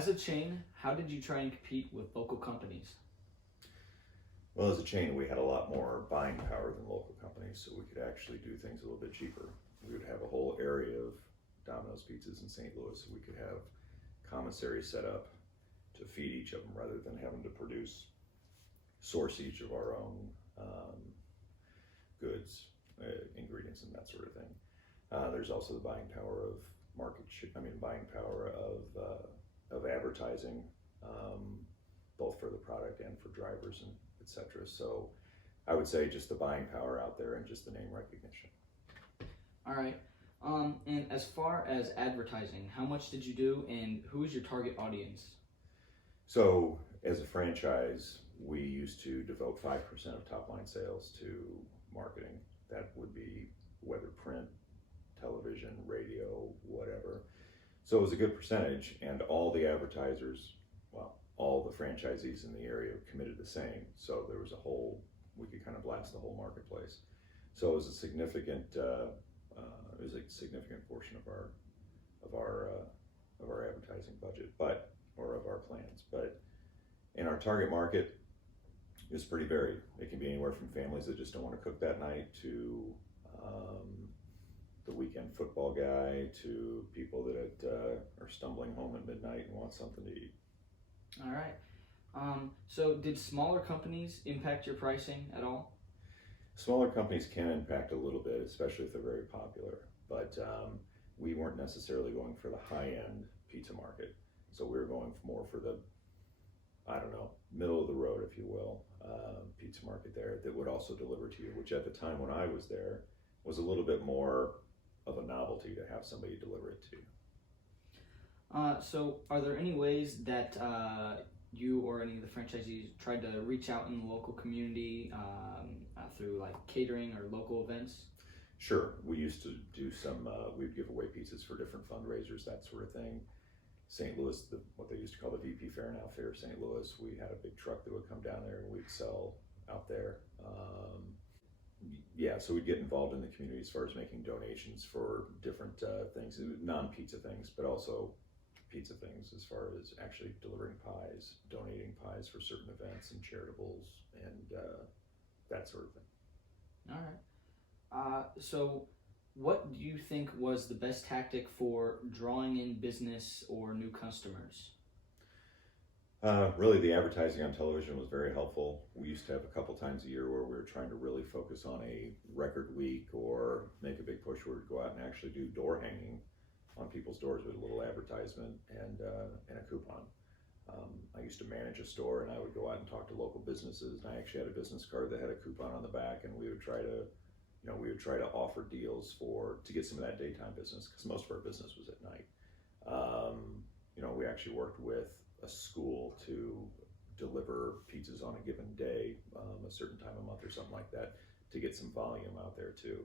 as a chain, how did you try and compete with local companies? Well, as a chain, we had a lot more buying power than local companies, so we could actually do things a little bit cheaper. We would have a whole area of Domino's pizzas in St. Louis, so we could have commissary set up to feed each of them rather than having to source each of our own goods, ingredients, and that sort of thing. There's also the buying power of buying power of advertising, both for the product and for drivers and etc. So I would say just the buying power out there and just the name recognition. All right. And as far as advertising, how much did you do, and who is your target audience? So as a franchise, we used to devote 5% of top line sales to marketing. That would be whether print, television, radio, whatever. So it was a good percentage, and all the advertisers, well, all the franchisees in the area committed the same. So there was we could kind of blast the whole marketplace. So it was a significant portion of our advertising budget, or of our plans. But in our target market, it's pretty varied. It can be anywhere from families that just don't want to cook that night to the weekend football guy to people that are stumbling home at midnight and want something to eat. All right. So did smaller companies impact your pricing at all? Smaller companies can impact a little bit, especially if they're very popular, but we weren't necessarily going for the high-end pizza market. So we were going more for the, middle of the road, if you will, pizza market there that would also deliver to you, which at the time when I was there was a little bit more of a novelty to have somebody deliver it to you. So are there any ways that you or any of the franchisees tried to reach out in the local community through like catering or local events? Sure, we used to do some, we'd give away pizzas for different fundraisers, that sort of thing. St. Louis, what they used to call the VP Fair Now Fair St. Louis, we had a big truck that would come down there and we'd sell out there. So we'd get involved in the community as far as making donations for different things, non-pizza things, but also pizza things as far as actually delivering pies, donating pies for certain events and charitables and that sort of thing. All right. So what do you think was the best tactic for drawing in business or new customers? Really, the advertising on television was very helpful. We used to have a couple times a year where we were trying to really focus on a record week or make a big push where we'd go out and actually do door hanging on people's doors with a little advertisement and a coupon. I used to manage a store, and I would go out and talk to local businesses, and I actually had a business card that had a coupon on the back, and we would try to offer deals to get some of that daytime business, because most of our business was at night. We actually worked with a school to deliver pizzas on a given day, a certain time of month or something like that, to get some volume out there too.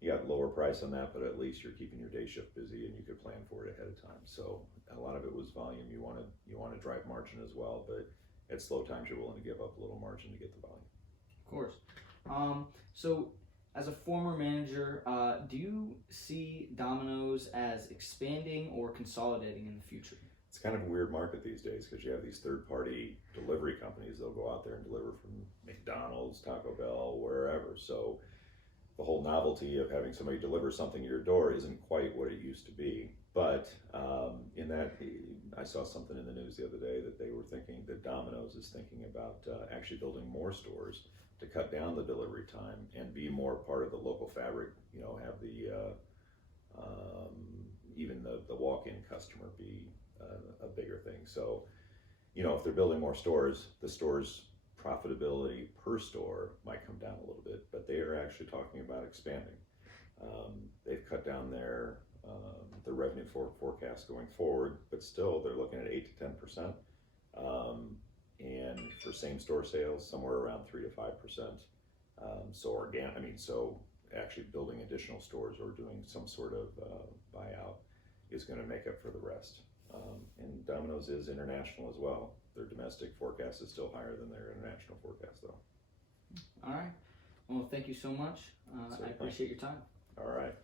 You got lower price on that, but at least you're keeping your day shift busy and you could plan for it ahead of time. So a lot of it was volume. You want to drive margin as well, but at slow times you're willing to give up a little margin to get the volume. Of course. So as a former manager, do you see Domino's as expanding or consolidating in the future? It's kind of a weird market these days because you have these third-party delivery companies. They'll go out there and deliver from McDonald's, Taco Bell, wherever. So the whole novelty of having somebody deliver something to your door isn't quite what it used to be. But in that, I saw something in the news the other day that they were thinking that Domino's is thinking about actually building more stores to cut down the delivery time and be more part of the local fabric. Have the even the walk-in customer be a bigger thing. So, if they're building more stores, the store's profitability per store might come down a little bit, but they are actually talking about expanding. They've cut down their revenue forecast going forward, but still they're looking at 8 to 10%, and for same store sales somewhere around 3 to 5%. So actually building additional stores or doing some sort of buyout is going to make up for the rest. And Domino's is international as well. Their domestic forecast is still higher than their international forecast, though. All right. Well, thank you so much. I appreciate your time. All right.